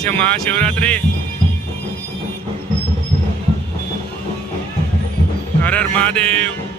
છે મહાશિવરાત્રી. હર હર મહાદેવ.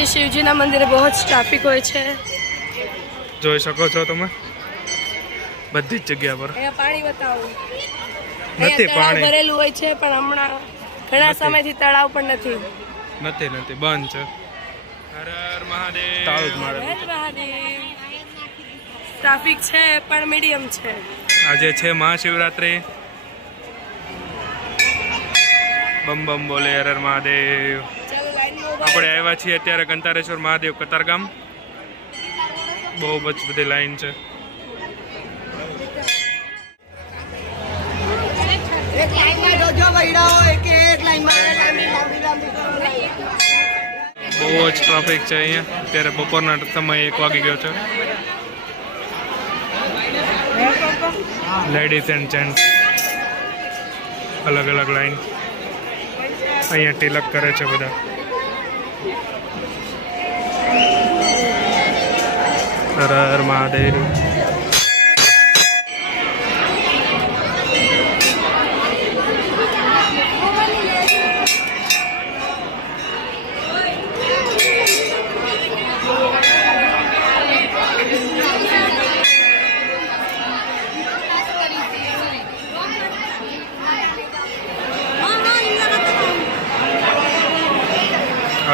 આજે શિવજીના મંદિરે બહુ જ ટ્રાફિક હોય છે. જોઈ શકો છો તમે? બધી જ જગ્યા પર. પાણી બતાવું. નથી પાણી. ભરેલું હોય છે પણ હમણાં ઘણા સમયથી તળાવ પણ નથી. નથી નથી બંધ છે. હર હર મહાદેવ. તાળું મારે મહાદેવ. ટ્રાફિક છે પણ મીડિયમ છે. આજે છે મહાશિવરાત્રી. બમ બમ બોલે હર હર મહાદેવ. આપણે આવ્યા છીએ અત્યારે કંતારેશ્વર મહાદેવ કતારગામ. બહુ જ બધી લાઈન છે. બહુ જ ટ્રાફિક છે અહીંયા. અત્યારે બપોરના સમય એક વાગી ગયો છે. લેડીઝ એન્ડ જેન્ટ્સ અલગ અલગ લાઈન. અહીંયા તિલક કરે છે બધા. હર હર મહાદેવ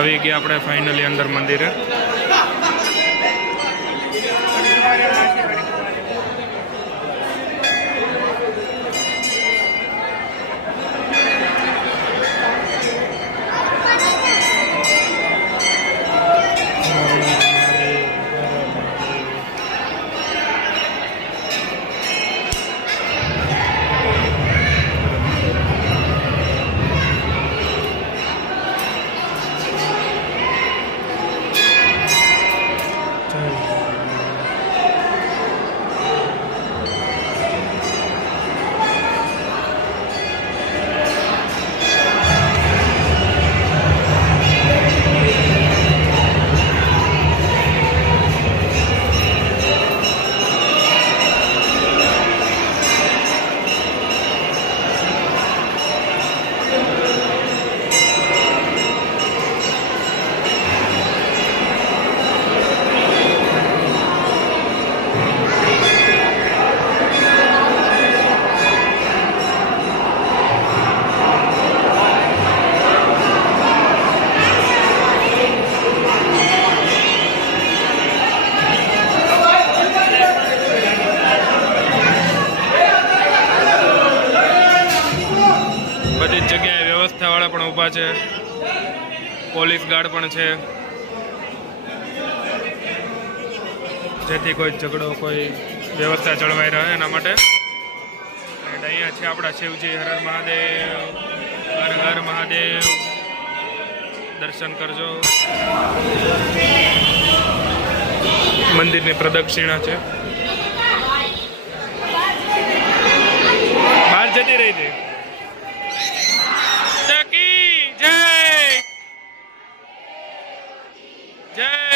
આવી ગયા આપણે ફાઇનલી અંદર મંદિરે. ઊભા છે. પોલીસ ગાર્ડ પણ છે. જેથી કોઈ ઝઘડો, કોઈ વ્યવસ્થા જળવાઈ રહે એના માટે. એન્ડ અહીંયા છે આપણા શિવજી, હર હર મહાદેવ, હર હર મહાદેવ. દર્શન કરજો. મંદિરની પ્રદક્ષિણા છે. બહાર જતી રહી હતી ચકી જય જય.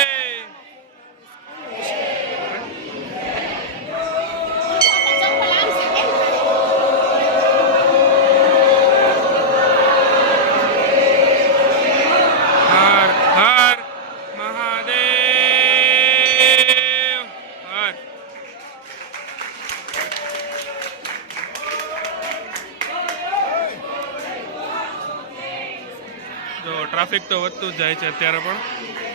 ટ્રાફિક તો વધતું જ જાય છે અત્યારે પણ.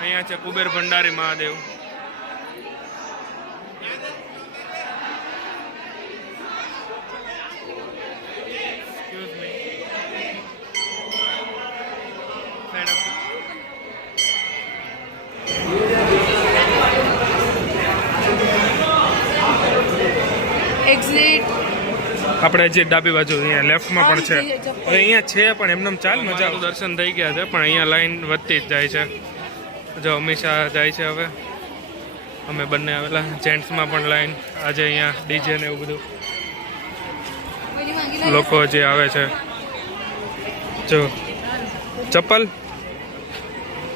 અહીંયા છે કુબેર ભંડારી મહાદેવ. આપણે જે ડાબી બાજુ અહીંયા લેફ્ટમાં પણ છે. અહીંયા છે પણ એમને ચાલ મજા દર્શન થઈ ગયા છે પણ અહીંયા લાઈન વધતી જ જાય છે. જો હંમેશા જાય છે હવે. અમે બંને આવેલા. જેન્ટ્સમાં પણ લાઈન. આજે અહીંયા ડીજે ને એવું બધું. લોકો જે આવે છે. જો. ચપ્પલ?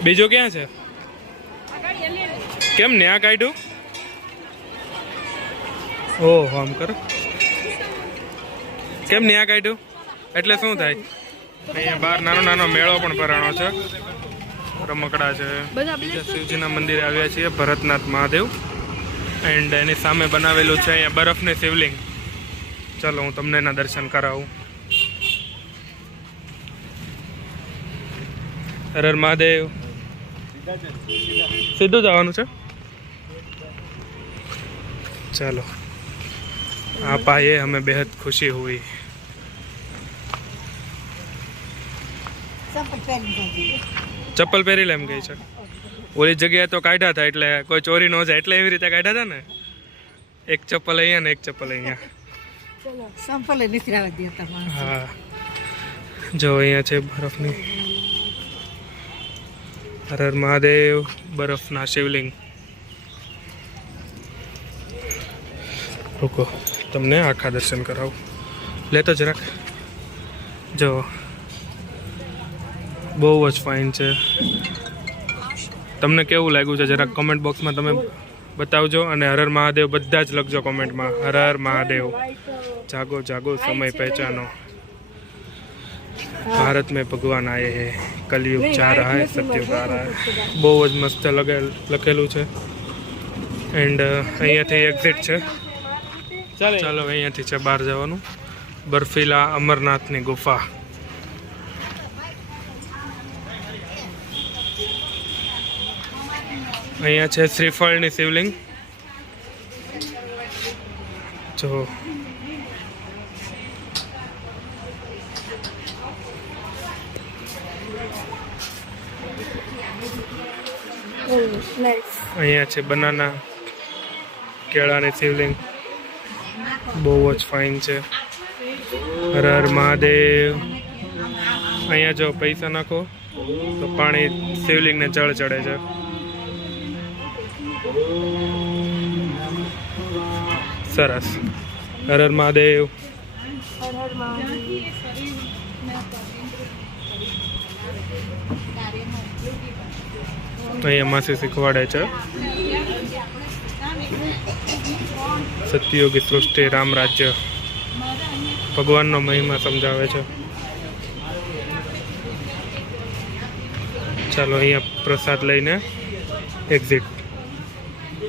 બીજું ક્યાં છે? કેમ ને આ કાઢ્યું? ઓહ, આમ કરો. કેમ ને આ કાઢ્યું? એટલે શું થાય? અહીંયા બહાર નાનો નાનો મેળો પણ ભરાણો છે. રમકડા છે બીજા શિવજીના મંદિરે આવ્યા છીએ ભરતનાથ મહાદેવ એન્ડ એની સામે બનાવેલું છે અહીંયા બરફની શિવલિંગ ચાલો હું તમને એના દર્શન કરાવું હર હર મહાદેવ સીધું જવાનું છે ચાલો આ પાયે हमें बेहद खुशी हुई ચપ્પલ પહેરી લે એમ ગઈ છે. ઓલી જગ્યાએ તો કાઢ્યા હતા એટલે કોઈ ચોરી ન જાય એટલે એવી રીતે કાઢ્યા હતા ને? એક ચપ્પલ અહીંયા ને એક ચપ્પલ અહીંયા. હા. જો અહીંયા છે બરફની. હર હર મહાદેવ બરફના શિવલિંગ. રૂકો તમને આખા દર્શન કરાવું. લેતો જરાક. જો બહુ જ ફાઇન છે. તમને કેવું લાગ્યું છે? જરાક કોમેન્ટ બોક્સમાં તમે બતાવજો અને હર મહાદેવ બધા જ લખજો કોમેન્ટમાં હર મહાદેવ. જાગો જાગો સમય પહેચાનો. ભારત મેં ભગવાન આયે હે. કલયુગ ચાર રહા હે સત્યુગ આ રહા બહુ જ મસ્ત લગે લખેલું છે. એન્ડ અહીંયાથી એક્ઝિટ છે. ચાલો અહીંયાથી છે બહાર જવાનું. બર્ફીલા અમરનાથની ગુફા. અહીંયા છે શ્રીફળની શિવલિંગ. જો. અહીંયા છે બનાના કેળાની શિવલિંગ. બહુ જ ફાઇન છે. હર હર મહાદેવ. અહીંયા જો પૈસા નાખો, તો પાણી શિવલિંગને જળ ચડે છે. સરસ. હર હર મહાદેવ. અહીંયા માસી શીખવાડે છે. સત્યયોગી સૃષ્ટિ, રામ રાજ્ય. ભગવાનનો મહિમા સમજાવે છે. ચાલો અહીંયા પ્રસાદ લઈને એક્ઝિટ